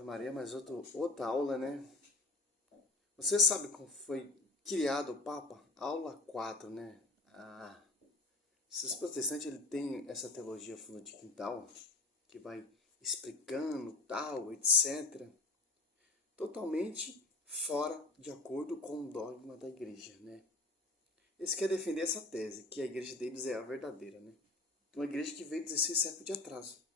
Ave Maria, mas outra aula, né? Você sabe como foi criado o Papa? Aula 4, né? Esses protestantes, ele tem essa teologia fundo de quintal, que vai explicando tal, etc. Totalmente fora de acordo com o dogma da igreja, né? Eles querem defender essa tese, que a igreja deles é a verdadeira, né? Uma igreja que veio 16 séculos de atraso.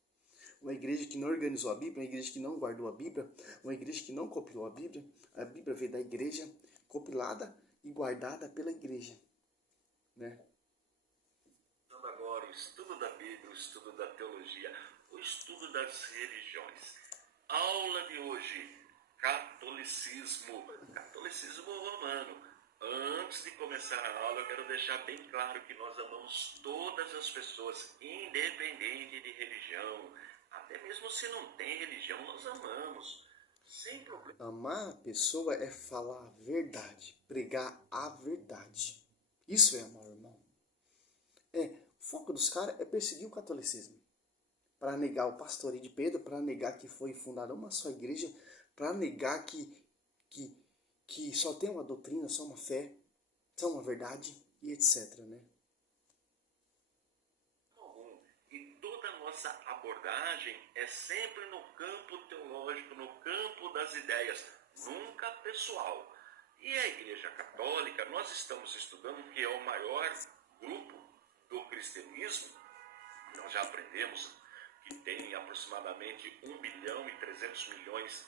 Uma igreja que não organizou a Bíblia, uma igreja que não guardou a Bíblia, uma igreja que não compilou a Bíblia. A Bíblia veio da igreja, compilada e guardada pela igreja, né? Agora o estudo da Bíblia, o estudo da teologia, o estudo das religiões. Aula de hoje, catolicismo romano. Antes de começar a aula, eu quero deixar bem claro que nós amamos todas as pessoas, independente de religião. Até mesmo se não tem religião, nós amamos, sem problema. Amar a pessoa é falar a verdade, pregar a verdade. Isso é amar, irmão. O foco dos caras é perseguir o catolicismo. Para negar o pastoreio de Pedro, para negar que foi fundada uma só igreja, para negar que só tem uma doutrina, só uma fé, só uma verdade e etc, né? E toda a nossa abordagem é sempre no campo teológico, no campo das ideias, nunca pessoal. E a Igreja Católica, nós estamos estudando que é o maior grupo do cristianismo. Nós já aprendemos que tem aproximadamente 1.300.000.000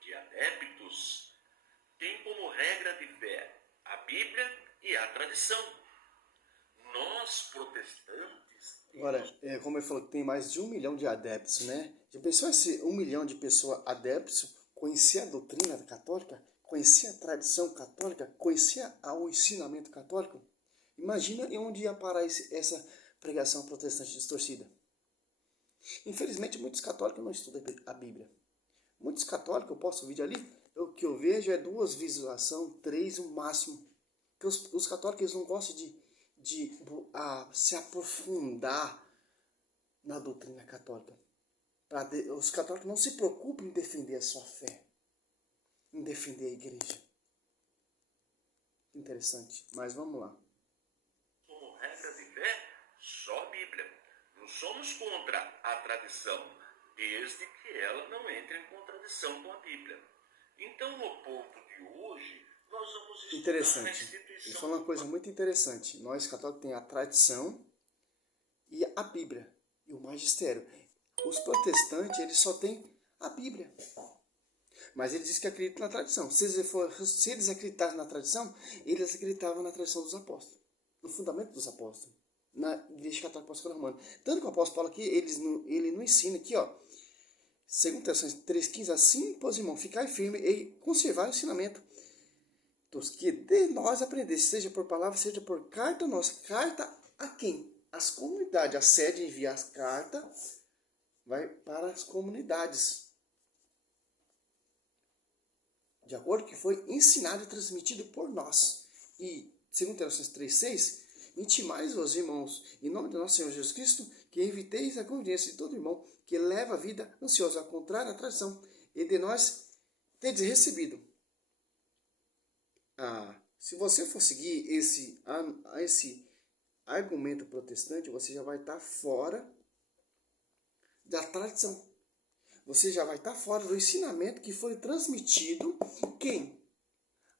de adeptos. Tem como regra de fé a Bíblia e a tradição. Nós, protestantes... Agora, como ele falou que tem mais de 1 milhão de adeptos, né? Já pensou esse 1 milhão de pessoas adeptos conhecia a doutrina católica, conhecia a tradição católica, conhecia o ensinamento católico? Imagina onde ia parar essa pregação protestante distorcida. Infelizmente, muitos católicos não estudam a Bíblia. Muitos católicos, eu posto o vídeo ali, o que eu vejo é 2 visualizações, 3 no máximo. Que os católicos eles não gostam de se aprofundar na doutrina católica. Os católicos não se preocupam em defender a sua fé, em defender a igreja. Interessante, mas vamos lá. Como regra de fé, só a Bíblia. Não somos contra a tradição, desde que ela não entre em contradição com a Bíblia. Então, no ponto de hoje, nós vamos estudar interessante. a instituição... Ele falou uma coisa muito interessante. Nós católicos temos a tradição e a Bíblia e o magistério. Os protestantes, eles só têm a Bíblia. Mas eles dizem que acreditam na tradição. Se eles acreditassem na tradição, eles acreditavam na tradição dos apóstolos, no fundamento dos apóstolos, na Igreja Católica Apostólica Romana. Tanto que o apóstolo Paulo aqui, ele não ensina aqui, ó, 2 Tessalonicenses 3,15, assim, pois, irmão, ficar firme e conservar o ensinamento dos que de nós aprendesse, seja por palavra, seja por carta nossa. Carta a quem? As comunidades. A sede envia as cartas, vai para as comunidades, de acordo com o que foi ensinado e transmitido por nós. E, segundo Tessalonicenses 3,6, intimai-vos, irmãos, em nome do nosso Senhor Jesus Cristo, que eviteis a conveniência de todo irmão que leva a vida ansiosa, ao contrário da tradição, e de nós tedes recebido. Se você for seguir esse argumento protestante, você já vai estar fora da tradição. Você já vai estar fora do ensinamento que foi transmitido quem?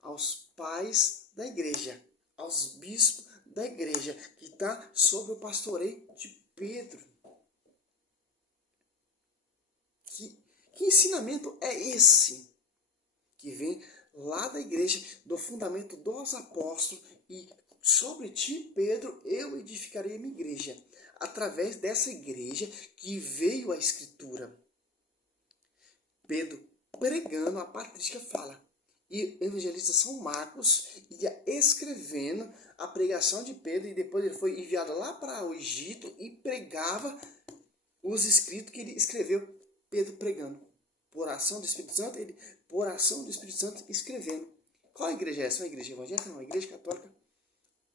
Aos pais da igreja, aos bispos da igreja, que está sob o pastoreio de Pedro. Que ensinamento é esse? Que vem lá da igreja, do fundamento dos apóstolos, e sobre ti, Pedro, eu edificarei a minha igreja. Através dessa igreja que veio a escritura. Pedro pregando, a patrística fala. E o evangelista São Marcos ia escrevendo a pregação de Pedro, e depois ele foi enviado lá para o Egito e pregava os escritos que ele escreveu, Pedro pregando. Por ação do Espírito Santo, por ação do Espírito Santo, escrevendo. Qual igreja é essa? Uma igreja evangélica? Não, uma igreja católica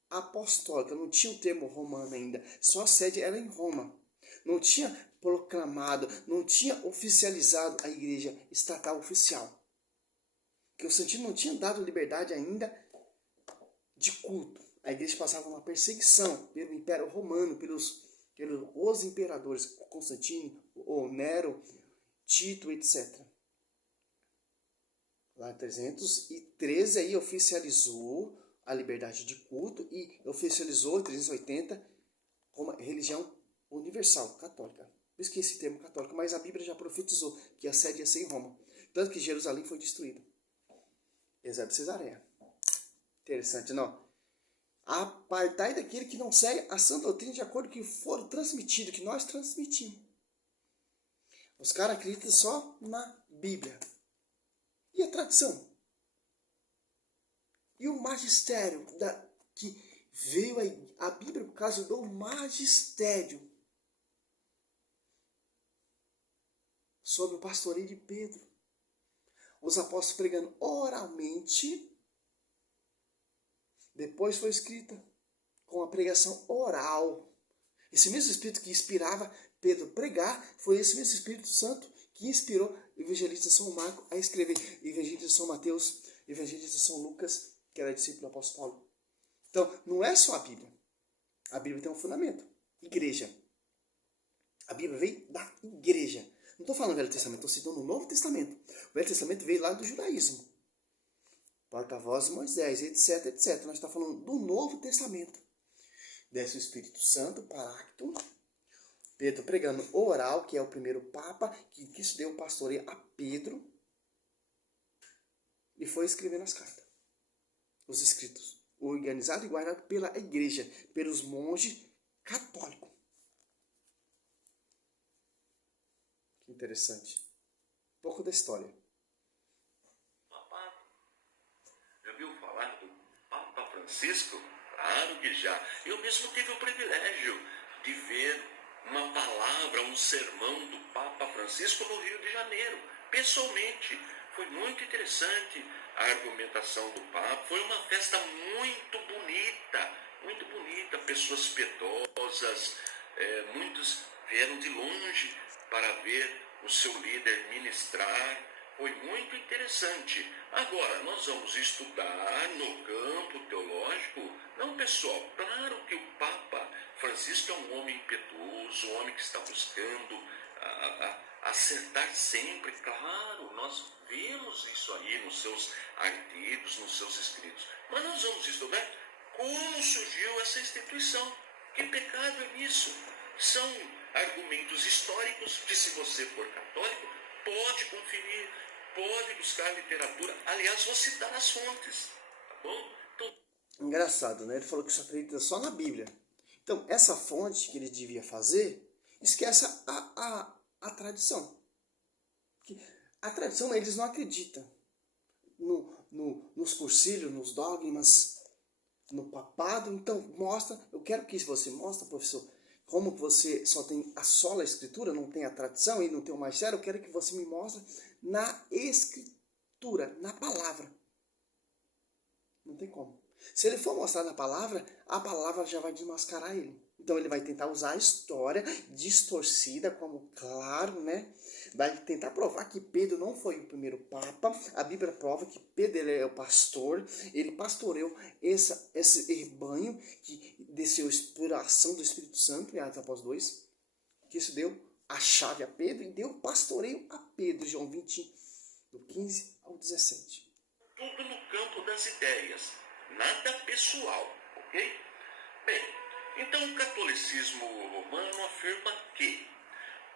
apostólica. Não tinha o termo romano ainda. Só a sede era em Roma. Não tinha proclamado, não tinha oficializado a igreja estatal oficial. Porque o Constantino não tinha dado liberdade ainda de culto. A igreja passava uma perseguição pelo Império Romano, pelos os imperadores, Constantino, ou Nero, Tito, etc. Lá em 313 aí oficializou a liberdade de culto e oficializou em 380 como religião universal, católica. Eu esqueci esse termo católico, mas a Bíblia já profetizou que a sede ia ser em Roma. Tanto que Jerusalém foi destruída. Eusébio de Cesareia. Interessante, não? Apartai daquele que não segue a sã doutrina de acordo com o que for transmitido, que nós transmitimos. Os caras acreditam só na Bíblia. E a tradição? E o magistério que veio a Bíblia por causa do magistério. Sob o pastoreio de Pedro. Os apóstolos pregando oralmente. Depois foi escrita com a pregação oral. Esse mesmo Espírito que inspirava Pedro a pregar, foi esse mesmo Espírito Santo que inspirou o evangelista São Marcos a escrever o evangelista São Mateus, o evangelista São Lucas, que era discípulo do apóstolo Paulo. Então, não é só a Bíblia. A Bíblia tem um fundamento. Igreja. A Bíblia veio da igreja. Não estou falando do Velho Testamento, estou citando o Novo Testamento. O Velho Testamento veio lá do judaísmo. Porta-voz de Moisés, etc, etc. Nós estamos falando do Novo Testamento. Desce o Espírito Santo, Paráclito. Pedro pregando oral, que é o primeiro Papa, que isso deu pastoreio a Pedro. E foi escrevendo as cartas. Os escritos. Organizado e guardado pela igreja, pelos monges católicos. Que interessante. Um pouco da história. Já viu falar do Papa Francisco? Claro que já. Eu mesmo tive o privilégio de ver uma palavra, um sermão do Papa Francisco no Rio de Janeiro, pessoalmente. Foi muito interessante a argumentação do Papa. Foi uma festa muito bonita, pessoas piedosas, muitos vieram de longe para ver o seu líder ministrar. Foi muito interessante. Agora, nós vamos estudar no campo teológico. Não, pessoal, claro que o Papa Francisco é um homem impetuoso, um homem que está buscando acertar sempre. Claro, nós vemos isso aí nos seus artigos, nos seus escritos. Mas nós vamos estudar como surgiu essa instituição. Que pecado é nisso? São argumentos históricos que, se você for católico, pode conferir, pode buscar literatura. Aliás, vou citar as fontes, tá bom? Então... Engraçado, né? Ele falou que só acredita só na Bíblia. Então, essa fonte que ele devia fazer, esquece a tradição. A tradição, eles não acreditam nos cursilhos, nos dogmas, no papado. Então, mostra, eu quero que você mostre, professor, como você só tem a sola escritura, não tem a tradição e não tem o magistério, eu quero que você me mostre na escritura, na palavra. Não tem como. Se ele for mostrar na palavra, a palavra já vai desmascarar ele. Então ele vai tentar usar a história distorcida como claro, né? Vai tentar provar que Pedro não foi o primeiro papa. A Bíblia prova que Pedro ele é o pastor. Ele pastoreou esse rebanho que desceu a inspiração do Espírito Santo, em Atos Apóstolos 2. Que isso deu a chave a Pedro e deu pastoreio a Pedro, João 20, do 15 ao 17. Tudo no campo das ideias, nada pessoal, ok? Bem, então o catolicismo romano afirma que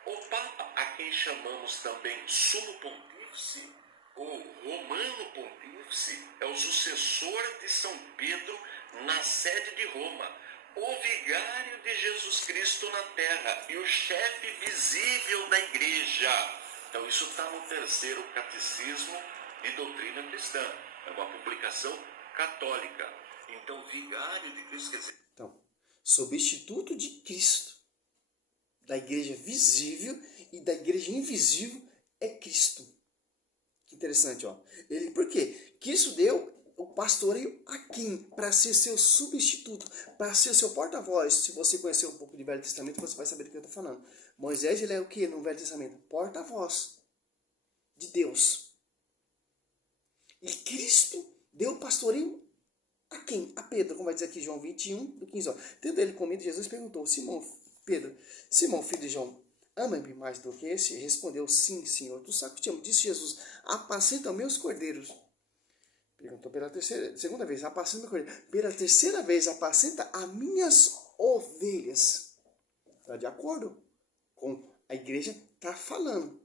o Papa, a quem chamamos também Sumo Pontífice, ou Romano Pontífice, é o sucessor de São Pedro na sede de Roma, o vigário de Jesus Cristo na terra e o chefe visível da igreja. Então isso está no terceiro catecismo de doutrina cristã. É uma publicação católica. Então, vigário de Cristo, quer dizer... Então, substituto de Cristo, da igreja visível e da igreja invisível, é Cristo. Que interessante, ó. Por quê? Cristo deu o pastoreio a quem? Para ser seu substituto, para ser seu porta-voz. Se você conhecer um pouco de Velho Testamento, você vai saber do que eu estou falando. Moisés, ele é o que no Velho Testamento? Porta-voz de Deus. E Cristo deu o pastoreio a quem? A Pedro, como vai dizer aqui João 21, do 15. Ó. Tendo ele comido, Jesus perguntou, Simão, filho de João, ama-me mais do que esse? Respondeu, sim, Senhor, tu sabes que te amo. Disse Jesus, apacenta meus cordeiros. Perguntou pela segunda vez, apacenta meu cordeiro. Pela terceira vez, apacenta as minhas ovelhas. Está de acordo com a igreja está falando.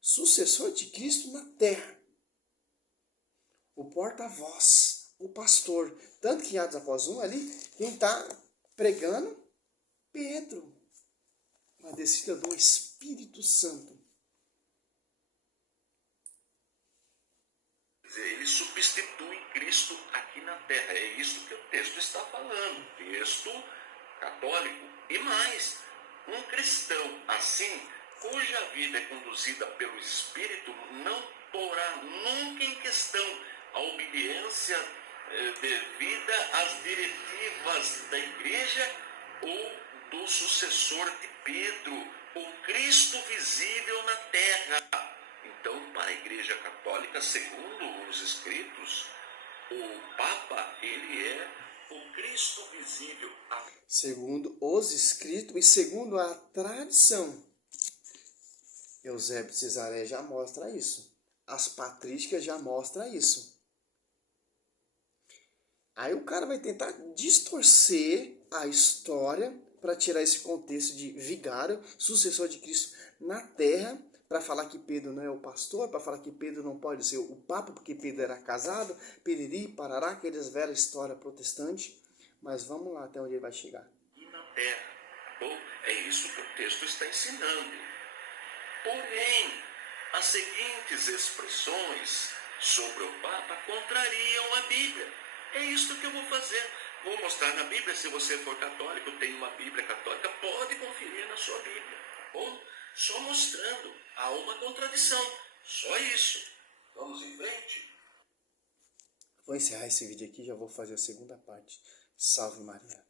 Sucessor de Cristo na terra. O porta-voz, o pastor. Tanto que em Atos após 1 ali, quem está pregando? Pedro. Uma descida do Espírito Santo. Ele substitui Cristo aqui na terra. É isso que o texto está falando. Texto católico. E mais, um cristão assim, cuja vida é conduzida pelo Espírito, não porá nunca em questão a obediência devida às diretivas da igreja ou do sucessor de Pedro, o Cristo visível na terra. Então, para a Igreja Católica, segundo os escritos, o Papa, ele é o Cristo visível. Segundo os escritos e segundo a tradição. Eusébio de Cesareia já mostra isso. As patrísticas já mostram isso. Aí o cara vai tentar distorcer a história para tirar esse contexto de vigário, sucessor de Cristo na terra, para falar que Pedro não é o pastor, para falar que Pedro não pode ser o papa, porque Pedro era casado, piriri, parará, aqueles velha história protestante. Mas vamos lá até onde ele vai chegar. E na terra, bom, é isso que o texto está ensinando. Porém, as seguintes expressões sobre o Papa contrariam a Bíblia. É isso que eu vou fazer. Vou mostrar na Bíblia, se você for católico, tem uma Bíblia católica, pode conferir na sua Bíblia. Bom, só mostrando, há uma contradição. Só isso. Vamos em frente. Vou encerrar esse vídeo aqui e já vou fazer a segunda parte. Salve Maria.